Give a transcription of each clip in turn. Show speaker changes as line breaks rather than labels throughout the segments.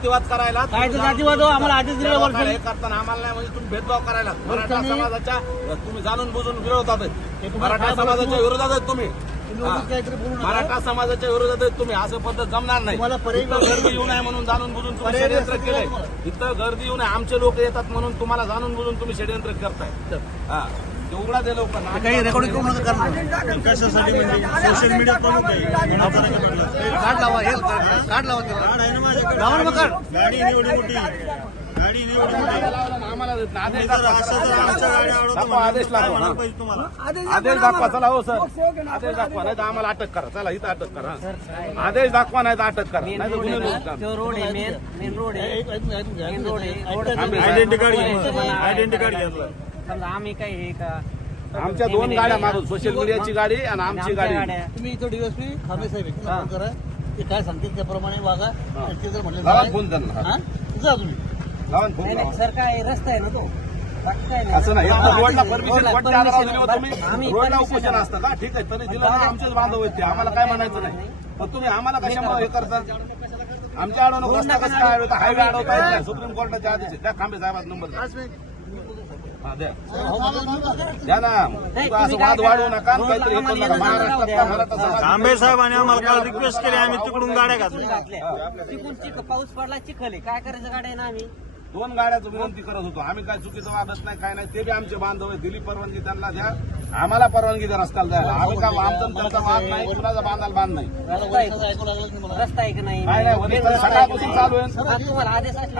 जातीवाद करायला
काय ते जातीवाद हो? आम्हाला आदेश दिला वर्ष
हे करताना आम्हाला नाही म्हणजे तुम्ही भेदभाव करायला मराठा समाजाच्या तुम्ही जाणून बुजून विरोधात आहेत. मराठा समाजाच्या विरोधात आहेत तुम्ही. मराठा समाजाच्या विरोधात आहेत तुम्ही. असं पद्धत जमणार नाही. इथं गर्दी येऊ नये म्हणून जाणून बुजून तुम्ही षडयंत्र केलंय. इथं गर्दी येऊ नये आमचे लोक येतात म्हणून तुम्हाला जाणून बुजून तुम्ही षडयंत्र करताय. हा ते उघडा दे लवकर.
काही रेकॉर्डिंग करू नका करणार
कशासाठी म्हणजे सोशल मीडिया प्रमुख आहे
कार्ड लावा हे कार्ड लावा
कार्ड आहे ना माझ्याकडे.
लावा ना कार्ड.
गाडी एवढी मोठी गाडी एवढी मोठी
आम्हाला
तुम्ही जर असं जर आमच्या गाडी
दाखवा, आदेश
काय
लावा.
म्हणायला पाहिजे तुम्हाला
आदेश दाखवा. चला हो सर आदेश दाखवा नाही तर आम्हाला अटक करा. चला इथं अटक करा. आदेश दाखवा नाही तर अटक करा. नाही तर गुन्हे नोंद करा.
रोड आहे मेन रोड आहे मेन रोड आहे
आयडेंटिटी कार्ड घेतलं.
समजा आम्ही काय हे का
आमच्या दोन गाड्या मारून सोशल मीडियाची गाडी आणि आमची गाडी.
तुम्ही इथं डीएसपी खामे साहेब आहे फोन करा ते काय सांगतील त्याप्रमाणे वागा. ते जर म्हणले
लावा फोन त्यांना.
जा तुम्ही
लावा फोन लावा.
सर काय रस्ता आहे ना तो
असं नाही रोडला परमिशन कोणत्या आधारावर दिली होती तुम्ही? रोडला उपोषण असतं का? ठीक आहे तरी दिलं ना आमचेच बांधव आहेत ते. आम्हाला काय म्हणायचं नाही. पण तुम्ही आम्हाला कशामुळे हे करता? आमच्या अडवणूक रस्ता कसं काय अडवता? हायवे अडवता येत नाही. सुप्रीम कोर्टाच्या आदेश आहे. त्या खांबे साहेबांचा नंबर द्या. द्या ना. असं वाद वाढवू नका काहीतरी हे करू नका. महाराष्ट्रात मराठा समाज
आंबे साहेबांनी आम्हाला काल रिक्वेस्ट केली आम्ही तिकडून गाड्या घातल्या.
चिकून पाऊस पडला चिखल आहे काय करायचं गाड्या ना आम्ही
दोन गाड्याचं विनंती करत होतो. आम्ही काय चुकीचं वागत नाही काय नाही. ते बी आमचे बांधव आहे. दिली परवानगी त्यांना द्या. आम्हाला परवानगी द्या रस्त्याला जायला. आम्ही काय आमचा त्यांचा बांध नाही. कुणाचा बांधायला बांध नाही.
रस्ता आहे की नाही
काय नाही वरील सकाळपासून चालू आहे.
तुम्हाला आदेश असला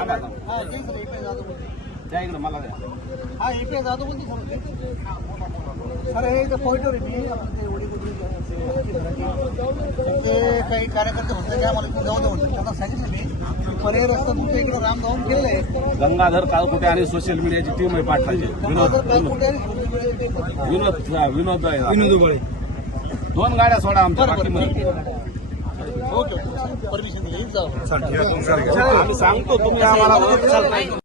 द्या इकडे मला द्या.
हा इकडे जातो पण अरे इथं पॉईंटवर ते काही कार्यकर्ते होते काय मला जाऊ दे म्हणतात. त्यांना सांगितलं मी पर्याय रस्ता तुमच्या इकडे राम जाऊन गेलेला आहे.
गंगाधर काळकुटे आणि सोशल मीडियाची टीम आहे पाठवायची. विनोद उबाळे दोन गाड्या सोडा आमच्या पाठीमध्ये.
ओके परमिशन दिली जाऊ
आम्ही सांगतो तुम्ही आम्हाला